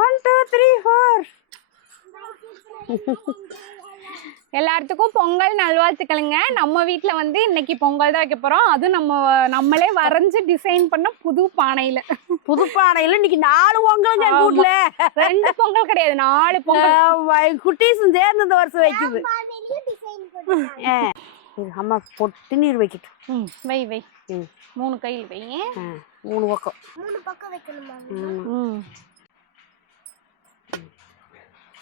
One two three four எல்லாத்துக்கும் பொங்கல் நல்வாழ்த்துக்களுங்க. நம்ம வீட்ல வந்து இன்னைக்கு பொங்கல் தான் வைக்க போறோம். அதுவும் நம்ம நம்மளே வரைஞ்சு டிசைன் பண்ண புது பானையில. புது பானையில் இன்னைக்கு நாலு பொங்கலுங்க எங்க வீட்ல? ரெண்டு பொங்கல் கிடையாது நாலு பொங்கல். குட்டீஸும் சேர்ந்து இந்த வருஷம் வைக்குது. இது அம்மா பொட்டு நீர் வைக்கட்டும். ம், வை வை. ம். மூணு கையில் வை மூணு பக்கம். மூணு பக்கம் வைக்கணுமா? ம்.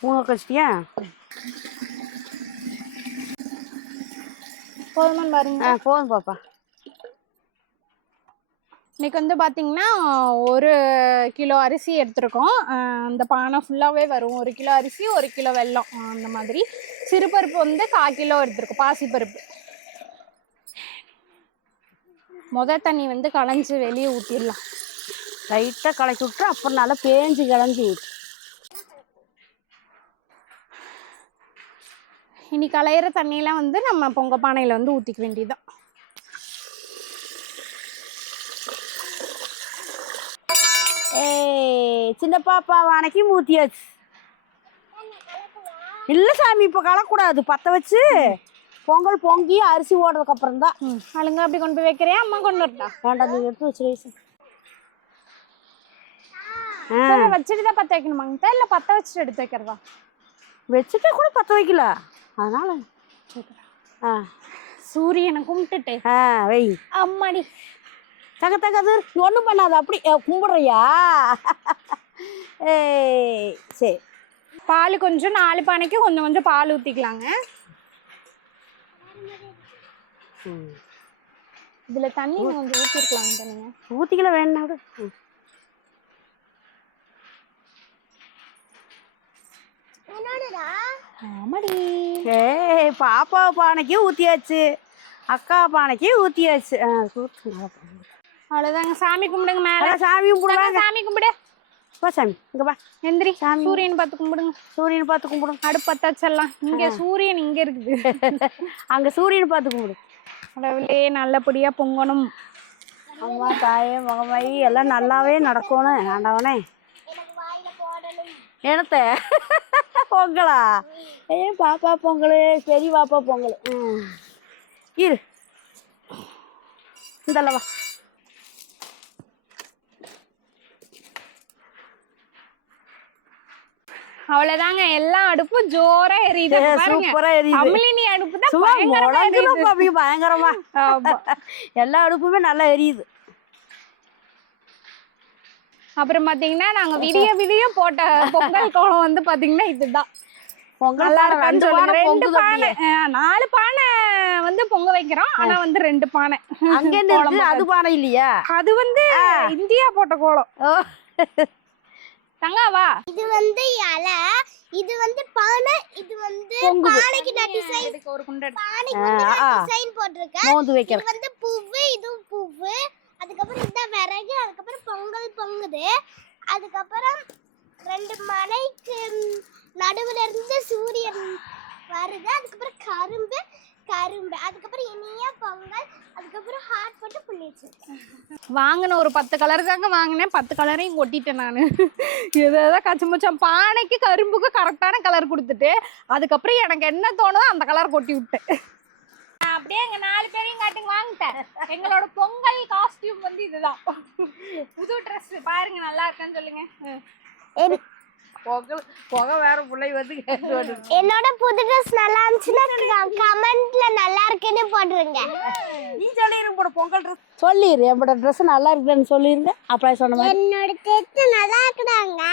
மூணு பக்கம் வச்சிட்டியா? போதுமான்னு பாருங்க. ஆ போதும் பாப்பா. இன்னைக்கு வந்து பாத்தீங்கன்னா ஒரு கிலோ அரிசி எடுத்திருக்கோம். அந்த பானை ஃபுல்லாகவே வரும். ஒரு கிலோ அரிசி ஒரு கிலோ வெல்லம் அந்த மாதிரி. சிறுபருப்பு வந்து கால் கிலோ எடுத்திருக்கோம். பாசிப்பருப்பு. முத தண்ணி வந்து களைஞ்சு வெளியே ஊற்றிடலாம் லைட்டாக கலக்கி விட்டு அப்புறம் நல்லா பேஞ்சு கிளஞ்சி இனி களையிற தண்ணியெலாம் வந்து நம்ம பொங்க பானையில் வந்து ஊற்றிக்க வேண்டியதுதான். ஏய் சின்ன பாப்பா வானைக்கு மூத்தியாச்சு இல்லை சாமி இப்போ கலக்கூடாது பற்ற வச்சு. பொங்கல் பொங்கி அரிசி ஓடுறதுக்கு அப்புறம் தான் அழுங்க அப்படி கொண்டு போய் வைக்கிறேன் அம்மா கொண்டு வரட்டா? வேண்டாம் நீ எடுத்து வச்சு வை. ஆ. சரி, வச்சுட்டு தான் பற்ற வைக்கணுமாங்க? இல்லை பற்ற வச்சுட்டு எடுத்து வைக்கிறதா? வச்சுட்டு கூட பற்ற வைக்கல. அதனால. ஆ. சூரியனை கும்பிட்டுட்டு. ஆ வை. அம்மாடி. தக தகது ஒன்றும் பண்ணாத அப்படி. கும்பிடுறியா? ஏய் சரி பால் கொஞ்சம் நாலு பானைக்கு கொஞ்சம் கொஞ்சம் பால் ஊற்றிக்கலாங்க இதில் தண்ணி கொஞ்சம் ஊற்றிருக்கலாங்க தானுங்க ஊற்றிக்கல வேணா ஆமாடி. ஏய் பாப்பா பானைக்கு ஊற்றியாச்சு அக்கா பானைக்கு பண்ணு. அவ்வளோதாங்க சாமி கும்பிடுங்க மேலே. சாமி கும்பிடுவாங்க சாமி கும்பிடு. வா சாமி. இங்கே வா. எந்திரி. சாமி. சூரியன் பார்த்து கும்பிடுங்க. சூரியனை பார்த்து கும்பிடும் அடுப்பு பற்ற வச்சிடலாம். இங்கே சூரியன் இங்கே இருக்குது. அங்கே சூரியனை பார்த்து கும்பிடு. கடவுளே நல்லபடியாக பொங்கணும். அம்மா தாயே மகமாயி எல்லாம் நல்லாவே நடக்கணும் ஆண்டவனே. எனக்கு என்னத்த? பொங்கலா? ஏ பாப்பா பொங்கல் சரி பாப்பா பொங்கல். ம். இரு. இந்தல்லவா வா அவ்வளோதாங்க எல்லா அடுப்பும் ஜோரா எரியுது. சூப்பரா எரியுது. அமிலினி அடுப்பு தான் பயங்கரமா. எல்லா அடுப்புமே நல்லா எரியுது. அப்புறம் பாத்தீங்கன்னா நாங்க விடிய விடிய போட்ட பொங்கல் கோலம் வந்து பாத்தீங்கன்னா இதுதான். ரெண்டு. பானை நாலு பானை வந்து பொங்க வைக்கிறோம். ஆனா வந்து ரெண்டு பானை. அங்க இருக்கு அது பானை இல்லையா? அது வந்து இந்தியா போட்ட கோலம். தங்காவா இது வந்து இலை இது வந்து பானை இது வந்து பானைக்கு நான் டிசைன் ஒரு குண்டு. பானைக்கு வந்து. நான் டிசைன் போட்டிருக்கேன். மோந்து இது வந்து பூவு இதுவும் பூவு. அதுக்கப்புறம் இதான் விறகு அதுக்கப்புறம் பொங்கல் பொங்குது. அதுக்கப்புறம் ரெண்டு மலைக்கு நடுவுல இருந்து சூரியன் வருது. அதுக்கப்புறம் கரும்பு கரும்பு. அதுக்கப்புறம் இனிய பொங்கல். அதுக்கப்புறம் ஹார்ட் போட்டு புள்ளி வச்சிருக்கேன். வாங்கின ஒரு பத்து கலர் தாங்க வாங்கினேன். பத்து கலரையும் கொட்டிட்டேன் நான். எதை எதை கச்சி முச்சம் பானைக்கு கரும்புக்கு கரெக்டான கலர் கொடுத்துட்டு அதுக்கப்புறம் எனக்கு என்ன தோணுதோ அந்த கலர் கொட்டி விட்டேன். நான் அப்படியே எங்க நாலு பேரையும் காட்டுங்க வாங்கிட்டேன். எங்களோட பொங்கல் காஸ்டியூம் வந்து இதுதான். புது ட்ரெஸ் பாருங்க நல்லா இருக்கான்னு சொல்லுங்க. பொங்கல் புகை வேற பிள்ளை வந்து கேட்டு. என்னோட புது ட்ரெஸ் நல்லா இருந்துச்சுன்னா கமெண்ட்ல நல்லா இருக்குன்னு போட்டுருங்க. நீ சொல்லிருங்க போட பொங்கல் ட்ரெஸ் சொல்லிடு என்னோட ட்ரெஸ் நல்லா இருக்குன்னு சொல்லிருங்க. அப்பா சொன்ன மாதிரி. என்னோட ட்ரெஸ் நல்லா இருக்குதாங்க.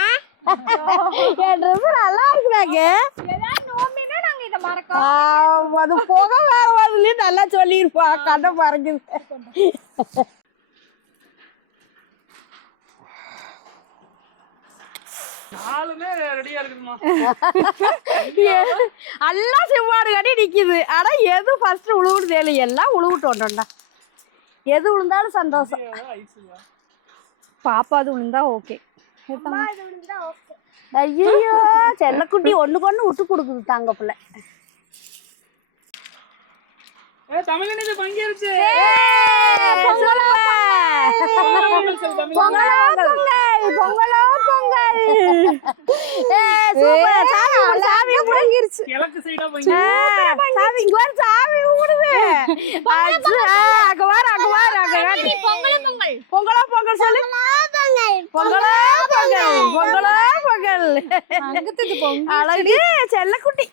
என் ட்ரெஸ் நல்லா இருக்குதாங்க. அது புகை வேற வரலையும் நல்லா சொல்லியிருப்பா. கண்ணை மறைஞ்சுது நாலுமே ரெடியா இருக்குமா எல்லாம் செவ்வாடு கட்டி நிக்குது. ஆனா எது ஃபர்ஸ்ட் உழுவுன்னு தெரியல எல்லாம் உழுவுட்டோண்டா எது விழுந்தாலும் சந்தோஷம். பாப்பா அது விழுந்தா ஓகே ஐயோ செல்லக்குட்டி ஒண்ணுக்கு ஒண்ணு விட்டு கொடுக்குது தாங்க பிள்ளை. ஏ தமிழ் பங்கேற்று பொங்கலோ பொங்கல். பொங்கலோ ஏய், சூப்பர். சாமி கும்பிடு, சாமி கும்பிடு. கிழக்கு சைடா பங்கி சாமி இங்க கும்பிடுது. அச்சு, ஆ, அங்க பாரு, அங்க பாரு, அங்க. பொங்கல் பொங்கல் பொங்கலோ பொங்கல். சொல்லு. பொங்கலோ பொங்கல். பொங்கலோ பொங்கல். அங்கத்துக்கு பொங்கல். அழகு செல்லக்குட்டி.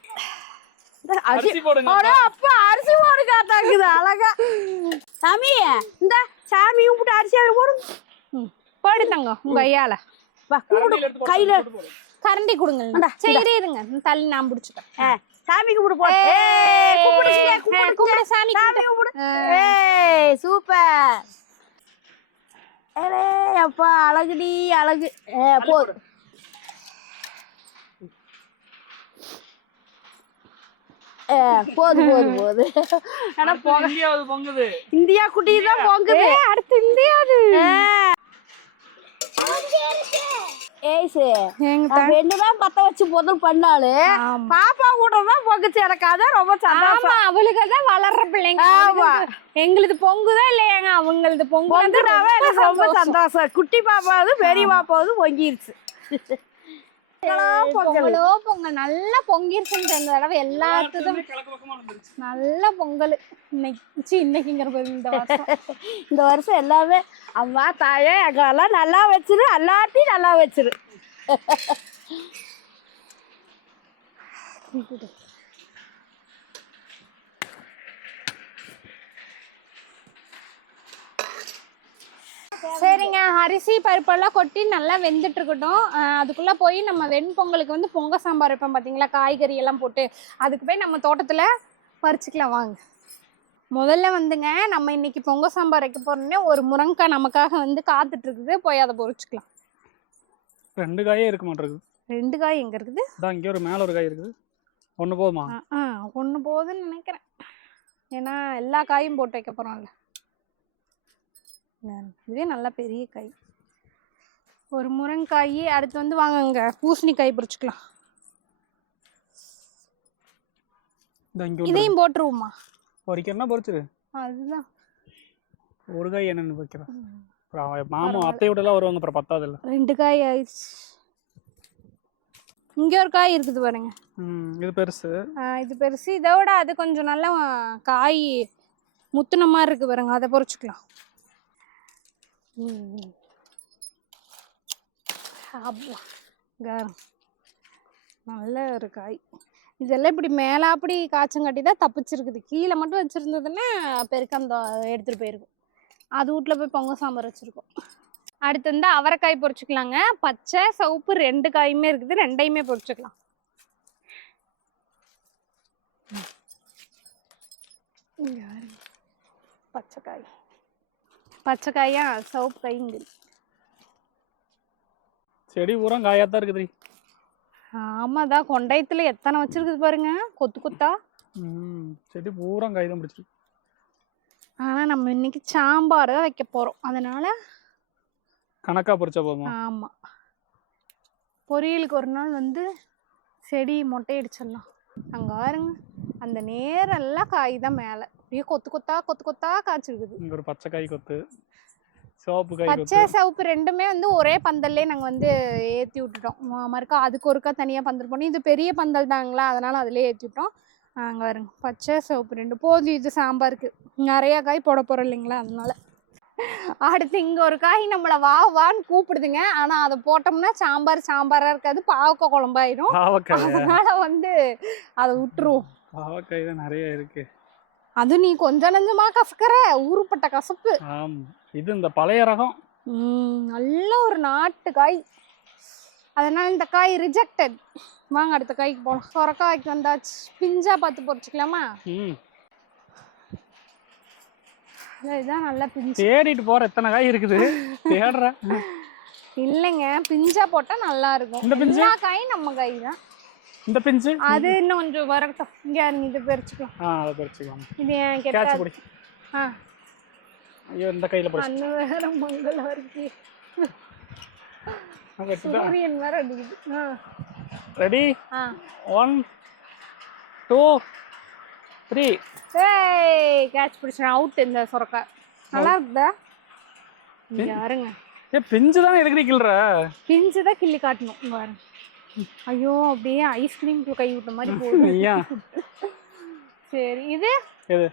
இந்த அரிசி போடுங்க அட அப்பா. அரிசி போடு காத்தாக்குது அழகா. சாமி இந்த சாமி கும்பிட்டு அரிசி அதுல போடு. தங்கம் உங்க ஐயால வா போடு, கையில. கரண்டி கொடுங்க. சரி இருங்க. தள்ளி நான் பிடிச்சிட்டேன் சாமி கும்பிடு போ. ஏய் கும்பிடு. சாமி கும்பிடு. ஏய் சூப்பர். ஏலே அப்பா அழகுடி அழகு. ஏ போது ஏ போது போது போது. ஆனா இந்தியாவது பொங்குது. இந்தியா குட்டி தான் பொங்குது. அடுத்து இந்தியாது ரெண்டுதான் பத்த வச்சு முதல் பண்ணாலு. பாப்பா கூட தான் பொங்குச்சு எனக்கு அதான் ரொம்ப சந்தோஷம். அவளுக்கு தான் வளர்ற பிள்ளைங்க. ஆமா. எங்களுது பொங்குதா இல்லையாங்க? அவங்களது எனக்கு ரொம்ப சந்தோஷம். குட்டி பாப்பாவது பெரிய பாப்பாவது பொங்கிருச்சு. பொங்கல் பொங்கலோ? பொங்கல் நல்லா பொங்கிருச்சுன்னு இந்த தடவை எல்லாத்துக்கும் நல்ல பொங்கல். இன்னைக்கு இன்னைக்குங்கிற போது இந்த வருஷம். இந்த வருஷம் எல்லாமே அம்மா தாயே எல்லாம் நல்லா வச்சிரு எல்லாத்தையும் நல்லா வச்சிரு. சரிங்க. அரிசி பருப்பெல்லாம் கொட்டி நல்லா வெந்துட்டு இருக்கட்டும் அதுக்குள்ள போய் நம்ம வெண்பொங்கலுக்கு வந்து பொங்க சாம்பார் வைப்போம் பார்த்தீங்களா காய்கறி எல்லாம் போட்டு. அதுக்கு போய் நம்ம தோட்டத்துல பறிச்சுக்கலாம். வாங்க. முதல்ல வந்துங்க நம்ம இன்னைக்கு பொங்க சாம்பார் வைக்க போறோன்னே ஒரு முருங்கைக்காய் நமக்காக வந்து காத்துட்டு இருக்குது போய் அதை பொரிச்சுக்கலாம் ரெண்டு காயே இருக்க மாட்டேங்குது. ரெண்டு காய் எங்க இருக்குது? இங்கே ஒரு மேல ஒரு காய் இருக்குது. ஒண்ணு போதுமா? ஆ ஒன்று போகுதுன்னு நினைக்கிறேன். ஏன்னா எல்லா காயும் போட்டு வைக்க போகிறோம்ல இதே நல்லா பெரிய காய். ஒரு முருங்காய் அடுத்து வந்து வாங்க பூசணிக்காய் இங்கே இதையும் போட்டுருவோமா பொறிக்கிறனா பொறிச்சிரு அதுதான். ஒரு காய் என்னன்னு வைக்கிறேன். மாமா அத்தை விடலாம் வருவாங்க அப்புறம் பத்தாது இல்லை ரெண்டு காய் ஆயிடுச்சு. இங்க ஒரு காய் இருக்குது பாருங்க. இது பெருசு. இது பெருசு. இதோட அது கொஞ்சம் நல்லா காய் முத்துன மாதிரி இருக்கு பாருங்க. அதை பொரிச்சுக்கலாம். ம். அப்பா. இங்க நல்ல ஒரு காய். இதெல்லாம் இப்படி மேலே அப்படி காய்ச்சங்காட்டி தான் தப்பிச்சிருக்குது. கீழே மட்டும் வச்சுருந்ததுன்னா பெருக்கந்த எடுத்துகிட்டு போயிருக்கும். அது வீட்டில் போய் பொங்க சாம்பார் வச்சுருக்கோம். அடுத்து வந்து அவரைக்காய் பொறிச்சிக்கலாங்க. பச்சை சவுப்பு ரெண்டு காயுமே இருக்குது. ரெண்டையுமே பொறிச்சிக்கலாம். பச்சைக்காய். பச்சைக்காயா சிவப்பு காய்ங்க செடி பூரா காயாக தான் இருக்குது ஆமாதான் கொண்டாயத்துல எத்தனை வச்சிருக்குது பாருங்க கொத்து கொத்தா. ம் செடி பூரா காய் தான் பிடிச்சிருக்கு ஆனா நம்ம இன்னைக்கு சாம்பார் தான் வைக்க போறோம். அதனால கணக்கா பொறிச்சா போதுமா? ஆமா. பொரியலுக்கு ஒரு நாள் வந்து செடி மொட்டையடிச்சிடலாம். அங்க பாருங்க. அந்த நேரெல்லாம் காய் தான் மேல. அப்படியே கொத்து கொத்தா கொத்து கொத்தா காய்ச்சிருக்குது. இங்க ஒரு பச்சை காய் கொத்து சிவப்பு காய் பச்சை சிவப்பு ரெண்டுமே வந்து ஒரே பந்தல்லே நாங்கள் வந்து ஏற்றி விட்டுட்டோம். மறுக்கா அதுக்கு ஒருக்கா தனியாக பந்தல் பண்ணி இது பெரிய பந்தல் தாங்களா? அதனால அதிலே ஏற்றி விட்டோம். அங்கே வருங்க பச்சை சிவப்பு ரெண்டு. போதும் இது சாம்பாருக்கு. நிறையா காய் போட போகிறோம் இல்லைங்களா? அதனால. அடுத்து இங்கே ஒரு காய் நம்மளை வா வான்னு கூப்பிடுதுங்க. ஆனால் அதை போட்டோம்னா சாம்பார் சாம்பாராக இருக்காது. பாவக்காய் குழம்பாயிரும். பாவக்காய்? அதனால வந்து அதை விட்டுருவோம். பாவக்காய் தான் நிறைய இருக்கு. அதுவும் நீ கொஞ்சம் நஞ்சமாக கசக்கிற? ஊருப்பட்ட கசப்பு. ஆமா. இது இந்த பழைய ரகம். நல்ல ஒரு நாட்டு காய் அதனால இந்த காய் ரிஜெக்டட் வாங்க அடுத்த காய்க்கு போகலாம் சொரக்காய்க்கு வந்தாச்சு. பிஞ்சா பார்த்து பொரிச்சுக்கலாமா ம். இல்ல, இதுதான் நல்லா பிஞ்சு. தேடிட்டு போற எத்தனை காய் இருக்குது? தேடுறேன். இல்லைங்க பிஞ்சா போட்டா நல்லா இருக்கும். இந்த பிஞ்சு? காயும் நம்ம காய் தான். இந்த பிஞ்சு? அது இன்னும் கொஞ்சம் வரட்டும். இங்க இது பறிச்சுக்கலாம் ஆ அதை பறிச்சுக்கலாம் இது என் கேட்ச் பிடி ஆ. ஐயோ இந்த கையில பிடிச்சி அண்ணன் வேற மங்களம் இருக்கு. சூரியன் வேற அடிக்குது. ஆ. ரெடி ஆ. ஒன் டூ த்ரீ ஏய் கேட்ச் பிடிச்சேன் அவுட் இந்த சொரக்காய் நல்லா இருக்குதா? இங்க பாருங்க. ஏ பிஞ்சு தானே எடுக்கிறீங்கள பிஞ்சு தான் கிள்ளி காட்டணும். பாருங்க. ஐயோ அப்படியே ஐஸ்கிரீம்க்கு கை விட்ட மாதிரி போகுது ஐயா. சரி இது? எது?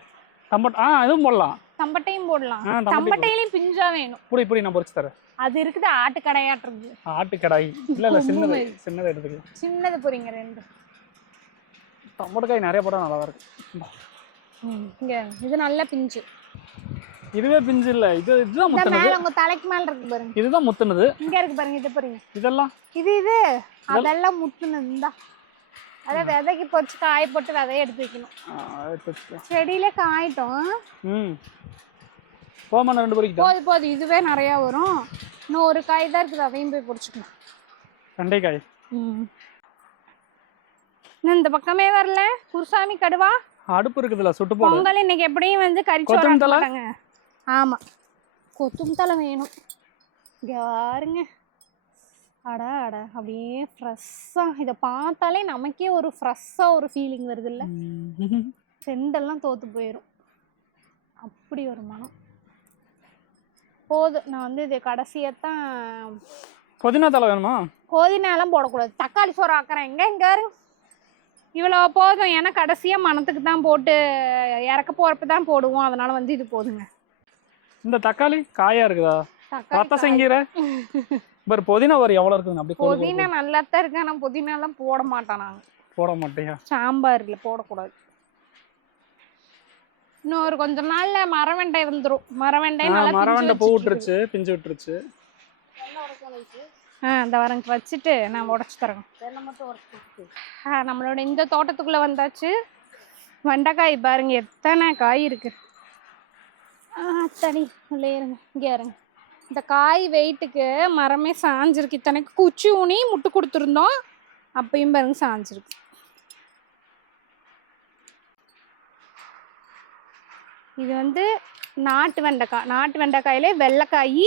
தம்பட் ஆ இதுவும் போடலாம். தம்பட்டையும் போடலாம். தம்பட்டையிலையும் பிஞ்சா வேணும். புடி புடி நான் பொரிச்சு தரேன். அது இருக்குது ஆட்டு கடையாட்டுறது ஆட்டு கடாய் இல்ல இல்ல சின்னது. சின்னதை எடுத்துக்கலாம் சின்னது பொரிங்க ரெண்டு. தம்பட்டக்காய் நிறைய போட்டா நல்லா இருக்கு. இங்க இது நல்ல பிஞ்சு. இதுவே பிஞ்சு இல்ல. இது இதுதான் முத்துனது. மேல உங்க தலைக்கு மேல இருக்கு பாருங்க. இதுதான் முத்துனது. இங்க இருக்கு பாருங்க இது பாருங்க. இதெல்லாம். இது இது. அதெல்லாம் முத்துனது இந்தா. அதை விதைக்கு பொறிச்சு காய போட்டு விதைய எடுத்து வைக்கணும். செடியில காயிட்டோம். ம். போமா ரெண்டு பொறிக்கிட்டா போது போது. இதுவே நிறைய வரும். இன்னும் ஒரு காய் தான் இருக்குது. அதையும் போய் பொறிச்சுக்கணும் வெண்டைக்காய் இன்னும் இந்த பக்கமே வரல. குருசாமி கடுவா? அடுப்பு இருக்குதுல்ல சுட்டு பொங்கல் இன்னைக்கு எப்படியும் வந்து கறிச்சோறு கொத்தமல்லி ஆக்க தழை? மாட்டாங்க ஆமா. கொத்தும் தலை வேணும். இங்க பாருங்க. அடா அடா. அப்படியே ஃப்ரெஷ்ஷாக இதை பார்த்தாலே நமக்கே ஒரு ஃப்ரெஷ்ஷாக ஒரு ஃபீலிங் வருது இல்லை. செண்டெல்லாம் தோத்து போயிடும் அப்படி ஒரு மனம். போதும். நான் வந்து இது கடைசியத்தான் புதினா தலை வேணுமா? கோதினாலாம் போடக்கூடாது. தக்காளி சோறு ஆக்குறேன். எங்க எங்க. இவ்வளோ போதும். ஏன்னா கடைசியாக மணத்துக்கு தான் போட்டு இறக்க போகிறப்ப தான் போடுவோம். அதனால வந்து இது போதுங்க. இந்த தக்காளி காயா இருக்குதா? தக்காளி ரத்த செங்கீரை? பாரு புதினா ஒரு எவ்வளவு இருக்குதுங்க அப்படி புதினா நல்லா தான் இருக்கு. ஆனால் புதினாலாம் போட மாட்டோம் நாங்கள் போட மாட்டேயா சாம்பார்ல போடக்கூடாது. இன்னும் ஒரு கொஞ்ச நாள்ல மரவெண்டை வந்துரும் மரவெண்டை நல்லா மரவண்டை பூ விட்டுருச்சு பிஞ்சு விட்டுருச்சு. ஆ இந்த வரங்க வச்சுட்டு நான் உடச்சி தரேன். ஆ நம்மளோட இந்த தோட்டத்துக்குள்ள வந்தாச்சு. வெண்டைக்காய் பாருங்க எத்தனை காய் இருக்கு. தனி உள்ளே இருங்க இங்கே இருங்க. இந்த காய் வெயிட்டுக்கு மரமே சாஞ்சிருக்கு. இத்தனைக்கு குச்சி ஊனி முட்டு கொடுத்துருந்தோம். அப்பயும் பாருங்க சாஞ்சிருக்கு. இது வந்து நாட்டு வெண்டைக்காய் நாட்டு வெண்டைக்காயிலே வெள்ளைக்காய்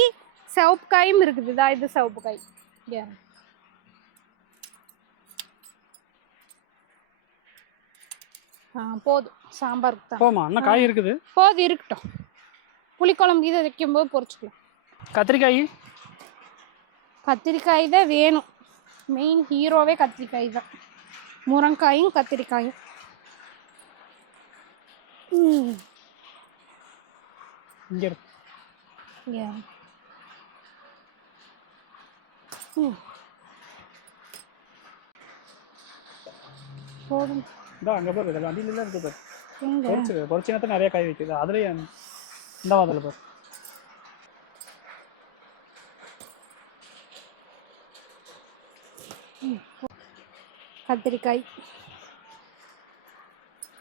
சிவப்பு காயும் இருக்குது. இதா இது சிவப்பு காய் இங்க போதும். சாம்பாருக்கு தான். போமா காய் இருக்குது? போதும் இருக்கட்டும். புளிக்குழம்பு இது வைக்கும்போது பொரிச்சுக்கலாம். கத்திரிக்காய்? கத்திரிக்காய் தான் வேணும். மெயின் ஹீரோவே கத்திரிக்காய் தான். முருங்காயும் கத்திரிக்காயும். இங்க. போதும். அங்க பாரு அடியில இருக்கு பாரு. பொரிச்சு பொரிச்சினத்தான் நிறைய காய் வைக்குது. அதுலயே இந்த மாதிரி பாரு கத்திரிக்காய்.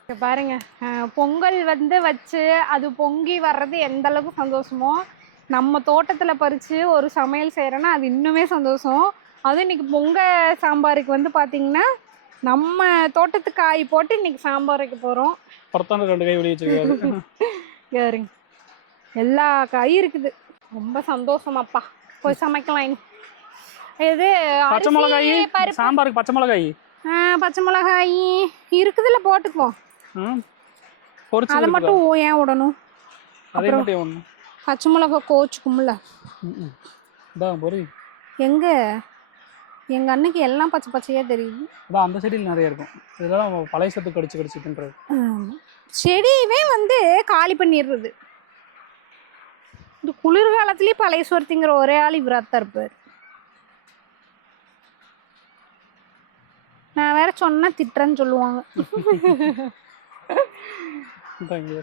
இங்க பாருங்க. பொங்கல் வந்து வச்சு அது பொங்கி வர்றது எந்த அளவுக்கு சந்தோஷமோ நம்ம தோட்டத்துல பறிச்சு ஒரு சமையல் செய்யறோன்னா அது இன்னுமே சந்தோஷம். அதுவும் இன்னைக்கு பொங்க சாம்பாருக்கு வந்து பாத்தீங்கன்னா நம்ம தோட்டத்து காய் போட்டு இன்னைக்கு சாம்பார் வைக்க போறோம். புறத்தாண்டு ரெண்டு கை வெளியே வச்சுக்காது பாருங்க. எல்லா காயும் இருக்குது. ரொம்ப சந்தோஷம் அப்பா போய் சமைக்கலாம் இனி. இது பச்சை மிளகாய் சாம்பாருக்கு பச்சை மிளகாய். பச்சை மிளகாய். இருக்குதுல்ல போட்டுக்குவோம். அதை? மட்டும் ஏன் விடணும்? ஒன்று பச்சை மிளகா கோச்சுக்கும்ல. எங்க? எங்க அன்னைக்கு எல்லாம் பச்சை பச்சையா தெரியுது. அதான் அந்த செடியில் நிறைய இருக்கும். இதெல்லாம் பழைய சத்து கடிச்சு கடிச்சு தின்றது. செடியவே வந்து காலி பண்ணிடுறது. இந்த குளிர்காலத்துலயே பழைய சோர்த்திங்கிற ஒரே ஆள் இவராத்தான் இருப்பார். நான் வேற சொன்னா திட்டுறேன்னு சொல்லுவாங்க. இதான் இங்கே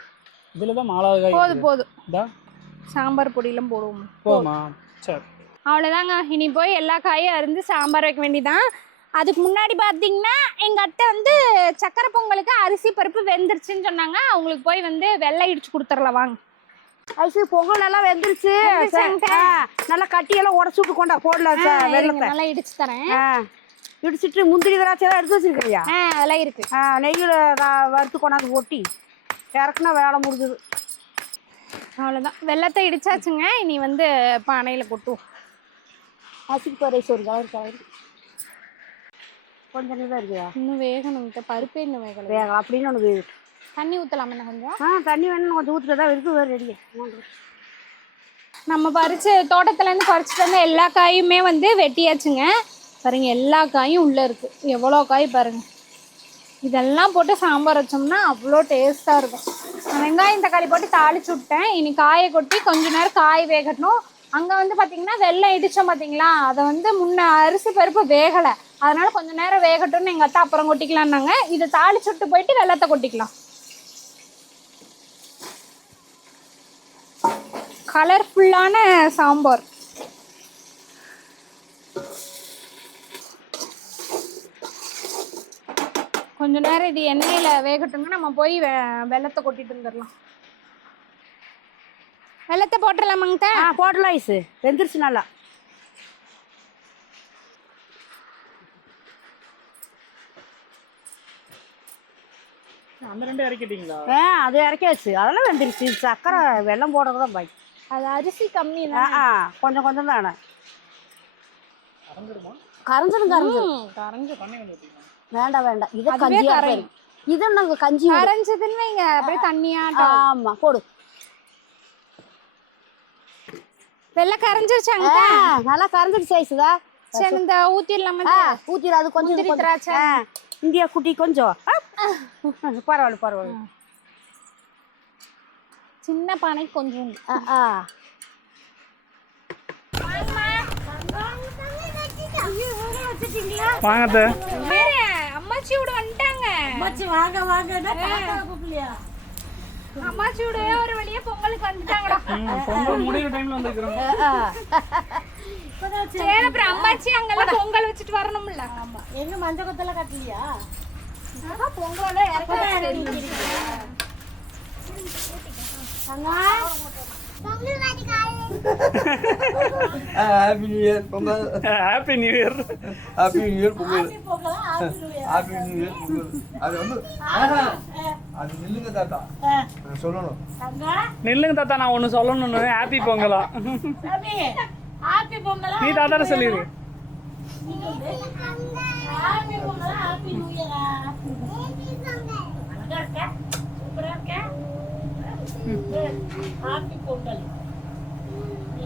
இதில் தான் மாலாவது காய் போதும் இருக்குது. போதும் இதா சாம்பார் பொடியெல்லாம் போடுவோம். போமா சரி. அவ்வளோதாங்க இனி போய் எல்லா காயும் அருந்து சாம்பார் வைக்க வேண்டியதான் அதுக்கு முன்னாடி பார்த்தீங்கன்னா எங்கள் அத்தை வந்து சக்கரை பொங்கலுக்கு அரிசி பருப்பு வெந்துருச்சுன்னு சொன்னாங்க. அவங்களுக்கு போய் வந்து வெள்ளை இடிச்சு கொடுத்துடலாம். வாங்க. ஐசு பொங்கல் நல்லா வெந்துருச்சு. நல்லா கட்டியெல்லாம் உடச்சு விட்டு கொண்டா போடல ஆ, இருங்க, வெள்ளத்தை நல்லா இடிச்சு தரேன். இடிச்சிட்டு முந்திரி திராட்சை எல்லாம் எடுத்து வச்சிருக்கியா அதெல்லாம் இருக்கு. நெய்யில் வறுத்து கொண்டாந்து ஒட்டி இறக்குனா வேலை முடிஞ்சுது. அவ்வளோதான் வெள்ளத்தை இடிச்சாச்சுங்க. இனி வந்து பானையில் கொட்டுவோம். அசிக்கு பரைஸ் ஒரு கலர் கலர். கொஞ்சம் தான் இருக்குதா இன்னும் வேகணும் பருப்பே இன்னும் வேகலை. வேகம் அப்படின்னு ஒன்று தண்ணி ஊற்றலாமா கொஞ்சம்? ஆ தண்ணி வேணும் கொஞ்சம் ஊற்றுட்டு தான் இருக்குது ரெடியா நம்ம பறிச்சு தோட்டத்துலேருந்து பறிச்சுட்டு வந்த எல்லா காயுமே வந்து வெட்டியாச்சுங்க. பாருங்க எல்லா காயும் உள்ளே இருக்குது எவ்வளோ காய் பாருங்க. இதெல்லாம் போட்டு சாம்பார் வச்சோம்னா அவ்வளோ டேஸ்ட்டாக இருக்கும். வெங்காயம் தக்காளி போட்டு தாளிச்சு விட்டேன். இனி காயை கொட்டி கொஞ்ச நேரம் காய் வேகட்டும். அங்கே வந்து பார்த்தீங்கன்னா வெள்ளம் இடித்தோம் பார்த்தீங்களா அதை வந்து முன்ன அரிசி பருப்பு வேகலை. அதனால கொஞ்ச நேரம் வேகட்டும்னு எங்கள் அத்தா அப்புறம் கொட்டிக்கலான்னாங்க இதை தாளிச்சு விட்டு போயிட்டு வெள்ளத்தை கொட்டிக்கலாம். கலர்ஃபுல்லான சாம்பார். கொஞ்ச நேரம் இது எண்ணெயில் வேகட்டுங்க நம்ம போய் வெள்ளத்தை கொட்டிட்டு வந்துடலாம் வெள்ளத்தை போட்டுடலாமாங்க ஆ போடலாம் ஐஸு வெந்துருச்சு நல்லா. அந்த ரெண்டு இறக்கிட்டீங்களா? ஆ அது இறக்கியாச்சு. அதெல்லாம் வெந்துருச்சு. சக்கரை வெள்ளம் போடுறது தான் பாக்கி. அது அரிசி கம்மி ஆ ஆ கொஞ்சம் கொஞ்சம் தானே கரைஞ்சிடும் கரைஞ்சிடும் வேண்டாம் வேண்டாம் இது கஞ்சியா கரையும். இது நாங்க கஞ்சி. கரைஞ்சதுன்னு வைங்க அப்படியே தண்ணியாட்டம் ஆமா போடு வெள்ளை கரைஞ்சிருச்சாங்க நல்லா கரைஞ்சிடுச்சு ஐஸுதா சரி இந்த ஊத்திடலாமா ஆ ஊத்திடு அது கொஞ்சம். திராட்சை. இந்தியா குட்டி கொஞ்சம். பரவாயில்ல பரவாயில்ல சின்ன பானை கொஞ்சம். ஆ, ஆ. வாங்க அத்தை. அம்மாச்சி விட வந்துட்டாங்க. அம்மாச்சி விட ஒரு வழியா பொங்கலுக்கு வந்துட்டாங்கடா. பொங்கல் டைம்ல. சரி அப்புறம் அம்மாச்சி அங்கெல்லாம் பொங்கல் வச்சுட்டு வரணும்ல. எங்க மஞ்சள் கொத்தெல்லாம் கட்டலையா? பொங்கலோட Pongal வாட்டிக்காய் happy new year Pongal happy new year happy new year Pongal happy new year Pongal அது வந்து ஆஹா, அது நில்லுங்க தாத்தா. நான் சொல்லணும். நில்லுங்க தாத்தா. நான் ஒன்று சொல்லணும்னு ஹாப்பி பொங்கலா நீ தாத்தாட்ட சொல்லிடு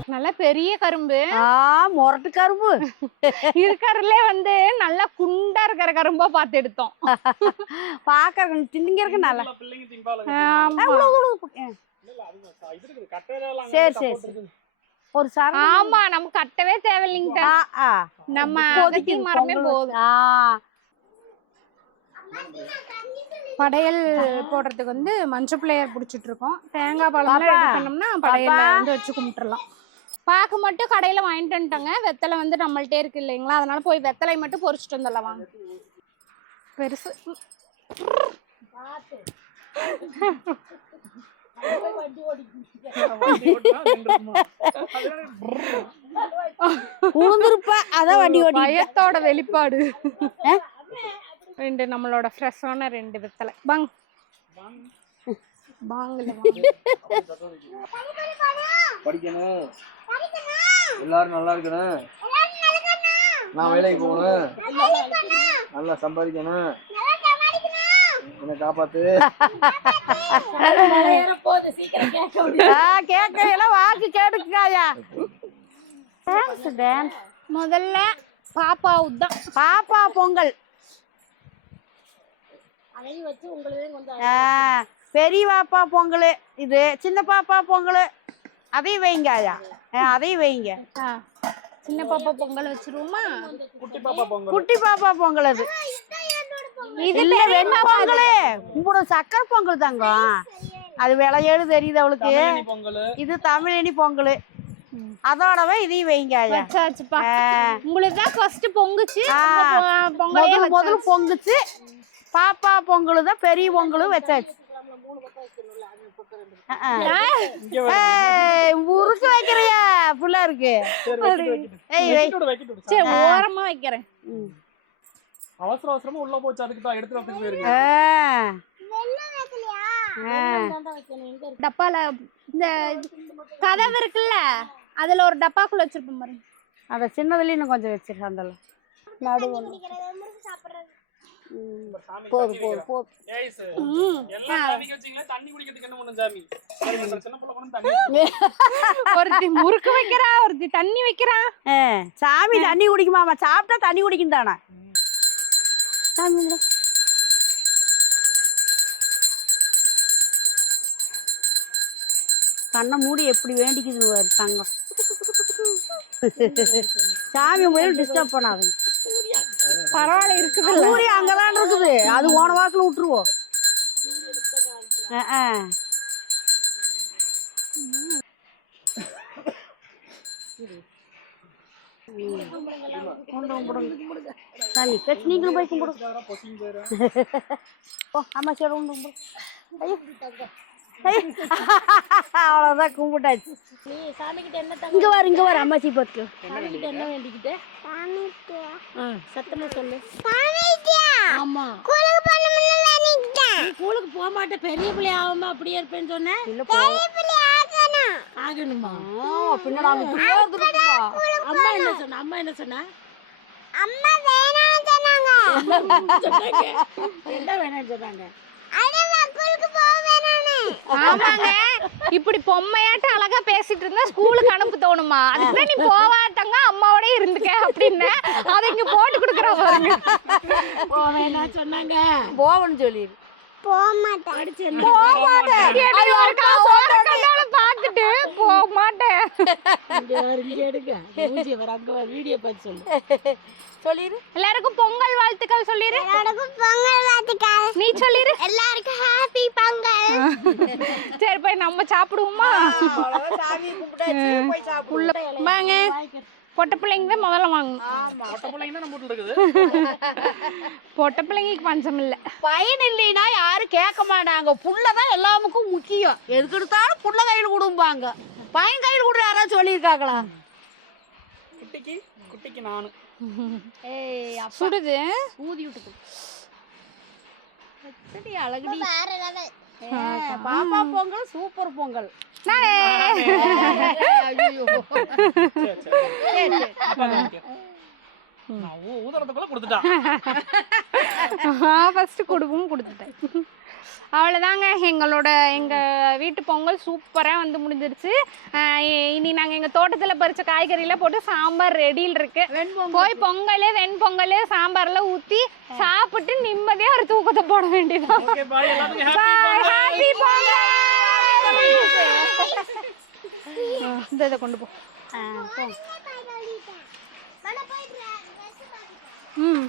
நல்ல பெரிய கரும்பு. ஆ முரட்டு கரும்பு. இருக்கிறதுலே வந்து நல்லா குண்டா இருக்கிற கரும்பா பார்த்து எடுத்தோம். பாக்க திண்டிங்கிறதுக்கு நல்லா. சரி சரி ஒரு சரம் ஆமா நம்ம கட்டவே தேவையில்லைங்க நம்ம மரமே போதும். ஆ. படையல் போடுறதுக்கு வந்து மஞ்சள் பிள்ளையார் பிடிச்சிட்டு இருக்கோம் தேங்காய் பழம் பண்ணோம்னா படையல்ல பாப்பா. வந்து வச்சு கும்பிட்டுறலாம் பாக்கு மட்டும் கடையில வாங்கிட்டு வந்துட்டாங்க வெத்தலை வந்து நம்மள்ட்டே இருக்கு இல்லைங்களா அதனால போய் வெத்தலை மட்டும் பொரிச்சிட்டு வந்துடலாம் வாங்க பெருசு உளுந்துருப்ப அதான் வண்டி ஓடி பயத்தோட வெளிப்பாடு ரெண்டு நம்மளோட ஃப்ரெஷ்ஷான ரெண்டு வெத்தலை. பாங். பாங்கில் படிக்கணும். எல்லாரும் நல்லா இருக்கணும். நான் வேலைக்கு போகணும். நல்லா சம்பாதிக்கணும். என்னை காப்பாத்து. கேட்க எல்லாம் வாக்கு கேட்டுக்காயா முதல்ல பாப்பாவுக்கு தான் பாப்பா பொங்கல். பெரிய பாப்பா பொங்கல் இது சின்ன பாப்பா பொங்கல் அதையும் வைங்க ஐயா அதையும் வைங்க. சின்ன பாப்பா பொங்கல் வச்சிருவோமா? குட்டி பாப்பா பொங்கல். குட்டி பாப்பா பொங்கல் அது. இது இல்ல வெண் பொங்கல். உங்களோட சக்கரை பொங்கல் தங்கம் அது விளையாடு தெரியுது அவளுக்கு. இது தமிழனி பொங்கல். அதோடவே இதையும் வைங்க. உங்களுக்கு தான் ஃபர்ஸ்ட் பொங்குச்சு. முதல்ல. பொங்குச்சு. பாப்பா பொங்கல் தான் பெரிய பொங்கலும் வச்சாச்சு. ஆ, ஆ. இங்க வா. ஏய், முறுக்கு வைக்கிறியா புள்ள இருக்கு ஓரமா வைக்கிறேன். ம். அவசர அவசரமா உள்ள போச்சு அதுக்கு தான் எடுத்து. ஆ. டப்பால இந்த கதவு இருக்குல்ல அதுல ஒரு டப்பாக்குள்ள வச்சிருப்போம் பாருங்க அத சின்னதுல இன்னும் கொஞ்சம் வச்சிருக்கேன் அந்த நடுவு கொண்டு தண்ணி ஒருத்தி முறுக்கு வைக்கிறா ஒருத்தி தண்ணி வைக்கிறா. சாமி தண்ணி குடிக்குமாமா சாப்பிட்டா தண்ணி குடிக்கும் தானே? சாமி. கண்ணை மூடி எப்படி வேண்டிக்குது பாரு தங்கம். சாமி முதல்ல டிஸ்டர்ப் பண்ணாதுங்க. பரவாயில்ல இருக்குது. சூரியன் அங்கதான் இருக்குது. அது ஓன வாக்குல விட்டுருவோம். சாமி நீங்களும் போய் கும்பிடுங்க ஓ அம்மா சரி ஐயோ. ஐயோ. அவ்வளவுதான் கும்பிட்டாச்சு. நீ சாமி கிட்ட என்ன இங்க வாரு இங்க வாரு அம்மாச்சி பார்த்து சாமி கிட்ட என்ன வேண்டிக்கிட்ட? சாமிக்கு. சத்தமா சொல்லு. சாமிக்கு. ஆமா. கூலுக்கு பண்ணணும்னு வேண்டிக்கிட்டேன் ஸ்கூலுக்கு போக மாட்டேன் பெரிய பிள்ளை ஆகாம அப்படியே இருப்பேன்னு சொன்னேன் ஆகணும்? அம்மா என்ன சொன்ன? அம்மா என்ன சொன்னா? அம்மா வேணாம்னு சொன்னாங்க? என்ன வேணாம்னு சொன்னாங்க அடமா கூலுக்கு போக வேணாம்னு ஆமாங்க. இப்படி பொம்மையாட்ட அழகா பேசிட்டு இருந்தா ஸ்கூலுக்கு அனுப்ப தோணுமா? அதுக்கு நீ போவாட்டங்க அம்மாவோட இருந்துக்க அப்படின்னு. அதை இங்க போட்டு கொடுக்குறா பாருங்க. போவேனா சொன்னாங்க? போவன்னு சொல்லிடு போக மாட்டேன் என்னை ஒரு கா- ஒரு கண்ணால பார்த்துட்டு போக மாட்டேன். இங்க வர இங்க எடுங்க. மூஞ்சி வர அங்க வர வீடியோ பார்த்து சொல்லு. சொல்லிடு எல்லாருக்கும் பொங்கல் வாழ்த்துக்கள் சொல்லிரு. எல்லாருக்கும் பொங்கல் வாழ்த்துக்கள். நீ சொல்லிரு. எல்லாருக்கும் ஹாப்பி பொங்கல். சரி போய் நம்ம சாப்பிடுவோமா? சாமி கும்பிட்டாச்சு போய் சாப்பிடு வாங்க. பொட்ட பிள்ளைங்க தான் முதல்ல வாங்கணும். ஆமா மொட்டை பிள்ளைங்க நம்ம வீட்டுல இருக்குது. பொட்ட பிள்ளைங்களுக்கு பஞ்சம் இல்லை. பையன் இல்லைன்னா யாரும் கேட்க மாட்டாங்க. புள்ள தான் எல்லாமுக்கும் முக்கியம். எதுக்கு எடுத்தாலும் புள்ள கையில் கொடுப்பாங்க பையன் கையில் கொடு யாராவது சொல்லியிருக்காங்களா? குட்டிக்கு குட்டிக்கு நானு. ஏய் சுடுது. ஊதி விட்டு எப்படி அழகுடி? வேற லெவல் ஏ, பாப்பா பொங்கல் சூப்பர் பொங்கல். நானே. ஐயோ. சரி சரி. அப்பா வாங்கிக்க. நான் ஊ- ஊதுறதுக்குள்ள கொடுத்துட்டான் ஃபர்ஸ்ட் கொடுக்கும் கொடுத்துட்டேன். அவ்வளோதாங்க எங்களோட எங்கள் வீட்டு பொங்கல் சூப்பராக வந்து முடிஞ்சிருச்சு. இனி நாங்கள் எங்கள் தோட்டத்தில் பறித்த காய்கறிலாம் போட்டு சாம்பார் ரெடியில் இருக்கு. போய் பொங்கல் வெண்பொங்கல் சாம்பார்லாம் ஊற்றி சாப்பிட்டு நிம்மதியாக ஒரு தூக்கத்தை போட வேண்டியதான் ஹாப்பி ஹாப்பி பொங்கல். இந்த இதை கொண்டு போ. ம்.